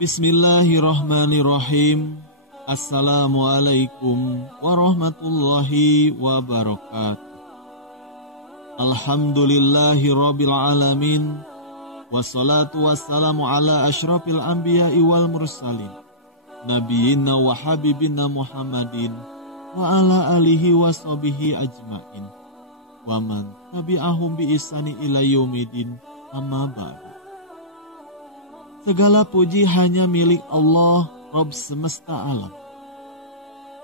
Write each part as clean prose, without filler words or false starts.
Bismillahirrahmanirrahim. Assalamualaikum warahmatullahi wabarakatuh. Alhamdulillahirabbil alamin. Wassalatu wassalamu ala asyrafil anbiya'i wal mursalin. Nabiyina wa habibina Muhammadin wa ala alihi wa sahbihi ajmain. Wa man tabi'ahum bi ihsani ila yaumidin. Amma ba'du. Segala puji hanya milik Allah, Rabb semesta alam.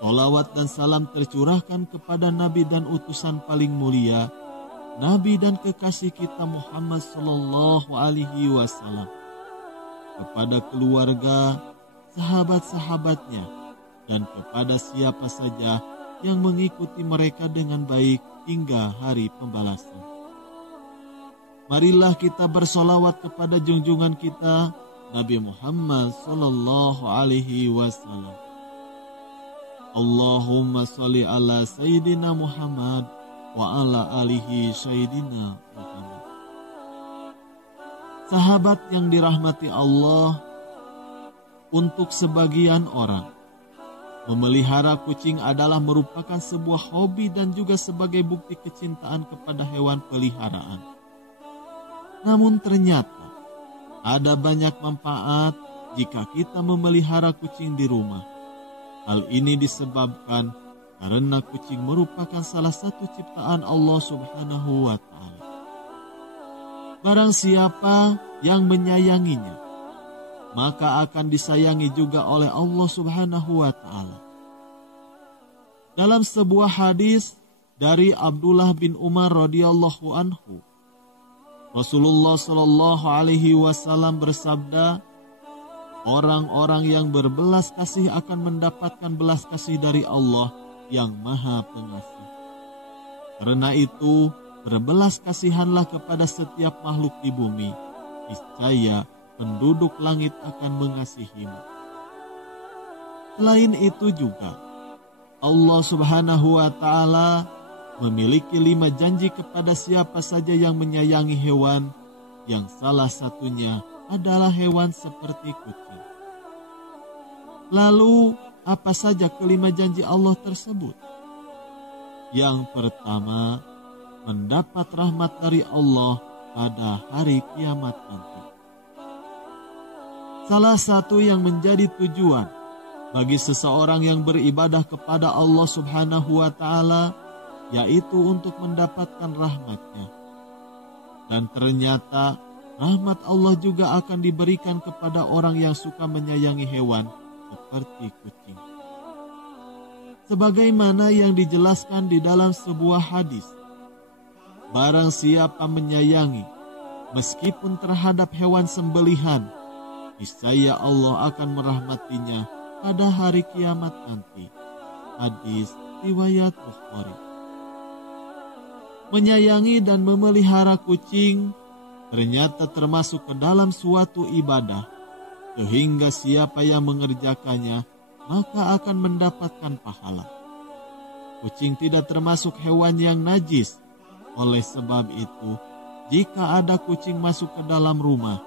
Sholawat dan salam tercurahkan kepada Nabi dan utusan paling mulia, Nabi dan kekasih kita Muhammad sallallahu alaihi wasallam, kepada keluarga, sahabat-sahabatnya, dan kepada siapa saja yang mengikuti mereka dengan baik hingga hari pembalasan. Marilah kita bersolawat kepada junjungan kita Nabi Muhammad sallallahu alaihi wasallam. Allahumma sholli ala Sayyidina Muhammad wa ala alihi Sayyidina Muhammad. Sahabat yang dirahmati Allah, untuk sebagian orang, memelihara kucing adalah merupakan sebuah hobi dan juga sebagai bukti kecintaan kepada hewan peliharaan. Namun ternyata ada banyak manfaat jika kita memelihara kucing di rumah. Hal ini disebabkan karena kucing merupakan salah satu ciptaan Allah Subhanahu wa Ta'ala. Barang siapa yang menyayanginya, maka akan disayangi juga oleh Allah Subhanahu wa Ta'ala. Dalam sebuah hadis dari Abdullah bin Umar radhiyallahu anhu, Rasulullah Shallallahu Alaihi Wasallam bersabda, orang-orang yang berbelas kasih akan mendapatkan belas kasih dari Allah yang Maha Pengasih. Karena itu, berbelas kasihanlah kepada setiap makhluk di bumi, niscaya penduduk langit akan mengasihimu. Selain itu juga, Allah Subhanahu wa Ta'ala memiliki 5 janji kepada siapa saja yang menyayangi hewan, yang salah satunya adalah hewan seperti kucing. Lalu, apa saja kelima janji Allah tersebut? Yang pertama, mendapat rahmat dari Allah pada hari kiamat nanti. Salah satu yang menjadi tujuan bagi seseorang yang beribadah kepada Allah Subhanahu wa Ta'ala, yaitu untuk mendapatkan rahmat-Nya. Dan ternyata rahmat Allah juga akan diberikan kepada orang yang suka menyayangi hewan seperti kucing. Sebagaimana yang dijelaskan di dalam sebuah hadis, barang siapa menyayangi meskipun terhadap hewan sembelihan, niscaya Allah akan merahmatinya pada hari kiamat nanti. Hadis riwayat Bukhari. Menyayangi dan memelihara kucing ternyata termasuk ke dalam suatu ibadah, sehingga siapa yang mengerjakannya maka akan mendapatkan pahala. Kucing tidak termasuk hewan yang najis. Oleh sebab itu, jika ada kucing masuk ke dalam rumah,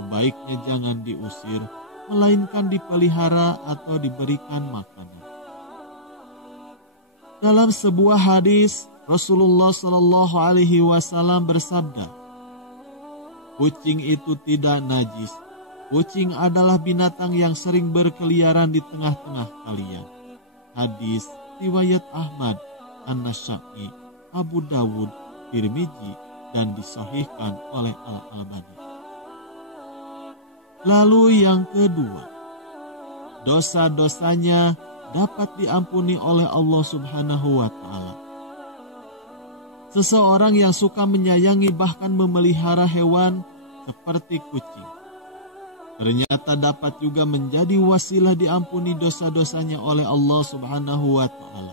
sebaiknya jangan diusir, melainkan dipelihara atau diberikan makanan. Dalam sebuah hadis, Rasulullah Shallallahu Alaihi Wasallam bersabda, kucing itu tidak najis. Kucing adalah binatang yang sering berkeliaran di tengah-tengah kalian. Hadis riwayat Ahmad, An-Nasa'i, Abu Dawud, Tirmidzi, dan disahihkan oleh Al-Albani. Lalu yang kedua, dosa-dosanya dapat diampuni oleh Allah Subhanahu wa Ta'ala. Seseorang yang suka menyayangi bahkan memelihara hewan seperti kucing, ternyata dapat juga menjadi wasilah diampuni dosa-dosanya oleh Allah Subhanahu wa Ta'ala.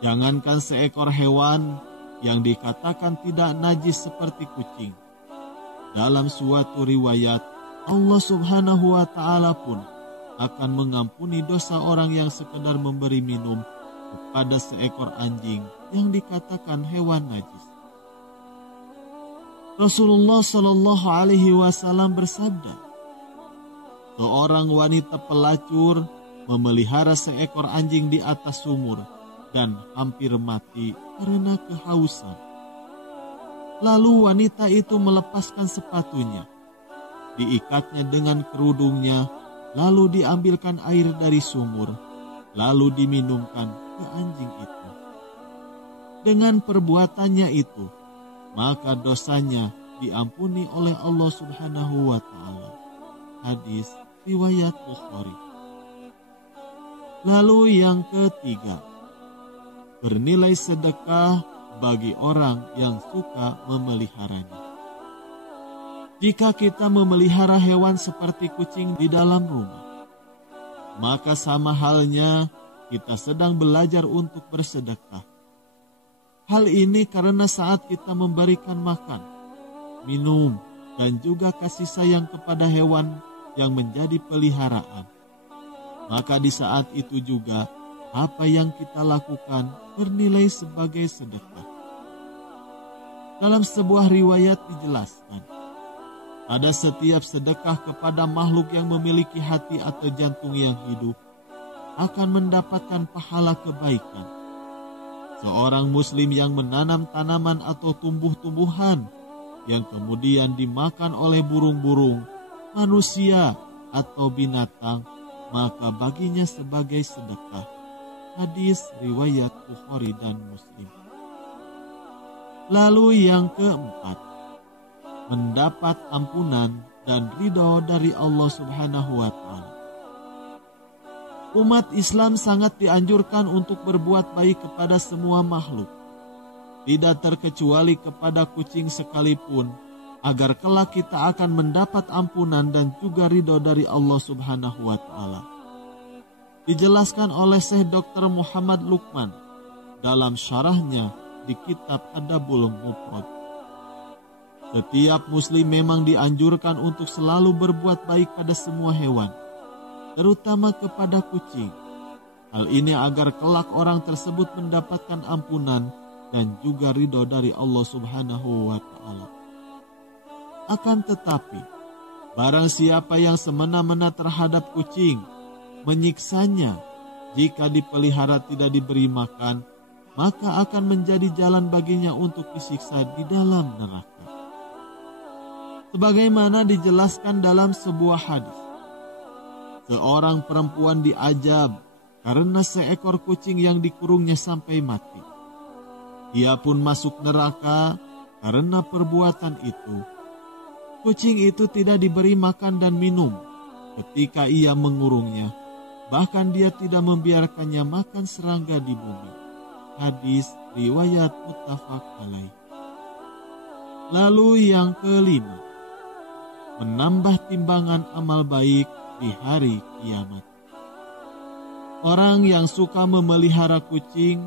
Jangankan seekor hewan yang dikatakan tidak najis seperti kucing, dalam suatu riwayat, Allah Subhanahu wa Ta'ala pun akan mengampuni dosa orang yang sekedar memberi minum kepada seekor anjing yang dikatakan hewan najis. Rasulullah Shallallahu Alaihi Wasallam bersabda, seorang wanita pelacur memelihara seekor anjing di atas sumur dan hampir mati karena kehausan. Lalu wanita itu melepaskan sepatunya, diikatnya dengan kerudungnya, lalu diambilkan air dari sumur, lalu diminumkan ke anjing itu. Dengan perbuatannya itu, maka dosanya diampuni oleh Allah Subhanahu wa Ta'ala. Hadis riwayat Bukhari. Lalu yang ketiga, bernilai sedekah bagi orang yang suka memeliharanya. Jika kita memelihara hewan seperti kucing di dalam rumah, maka sama halnya kita sedang belajar untuk bersedekah. Hal ini karena saat kita memberikan makan, minum, dan juga kasih sayang kepada hewan yang menjadi peliharaan, maka di saat itu juga apa yang kita lakukan bernilai sebagai sedekah. Dalam sebuah riwayat dijelaskan, pada setiap sedekah kepada makhluk yang memiliki hati atau jantung yang hidup akan mendapatkan pahala kebaikan. Seorang muslim yang menanam tanaman atau tumbuh-tumbuhan yang kemudian dimakan oleh burung-burung, manusia, atau binatang, maka baginya sebagai sedekah. Hadis riwayat Bukhari dan Muslim. Lalu yang keempat, mendapat ampunan dan ridho dari Allah Subhanahu wa Ta'ala. Umat Islam sangat dianjurkan untuk berbuat baik kepada semua makhluk, tidak terkecuali kepada kucing sekalipun, agar kelak kita akan mendapat ampunan dan juga ridho dari Allah Subhanahu wa Ta'ala. Dijelaskan oleh Syekh Dr. Muhammad Luqman dalam syarahnya di kitab Adabul Mufrad. Setiap muslim memang dianjurkan untuk selalu berbuat baik pada semua hewan, terutama kepada kucing. Hal ini agar kelak orang tersebut mendapatkan ampunan dan juga ridho dari Allah Subhanahu wa Ta'ala. Akan tetapi, barang siapa yang semena-mena terhadap kucing, menyiksanya, jika dipelihara tidak diberi makan, maka akan menjadi jalan baginya untuk disiksa di dalam neraka. Sebagaimana dijelaskan dalam sebuah hadis, seorang perempuan diazab karena seekor kucing yang dikurungnya sampai mati. Ia pun masuk neraka karena perbuatan itu. Kucing itu tidak diberi makan dan minum ketika ia mengurungnya. Bahkan dia tidak membiarkannya makan serangga di bumi. Hadis riwayat muttafaq alaih. Lalu yang kelima, menambah timbangan amal baik di hari kiamat. Orang yang suka memelihara kucing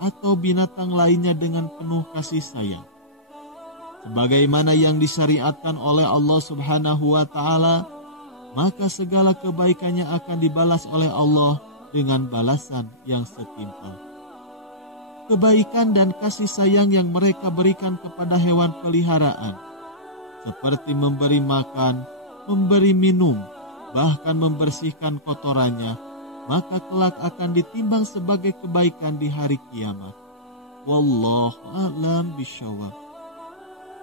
atau binatang lainnya dengan penuh kasih sayang, sebagaimana yang disyariatkan oleh Allah Subhanahu wa Ta'ala, maka segala kebaikannya akan dibalas oleh Allah dengan balasan yang setimpal. Kebaikan dan kasih sayang yang mereka berikan kepada hewan peliharaan, seperti memberi makan, memberi minum, bahkan membersihkan kotorannya, maka kelak akan ditimbang sebagai kebaikan di hari kiamat. Wallahu a'lam bishawab.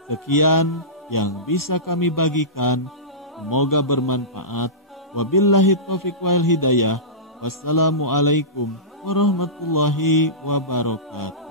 Sekian yang bisa kami bagikan. Semoga bermanfaat. Wabillahi taufiq wal hidayah. Wassalamualaikum warahmatullahi wabarakatuh.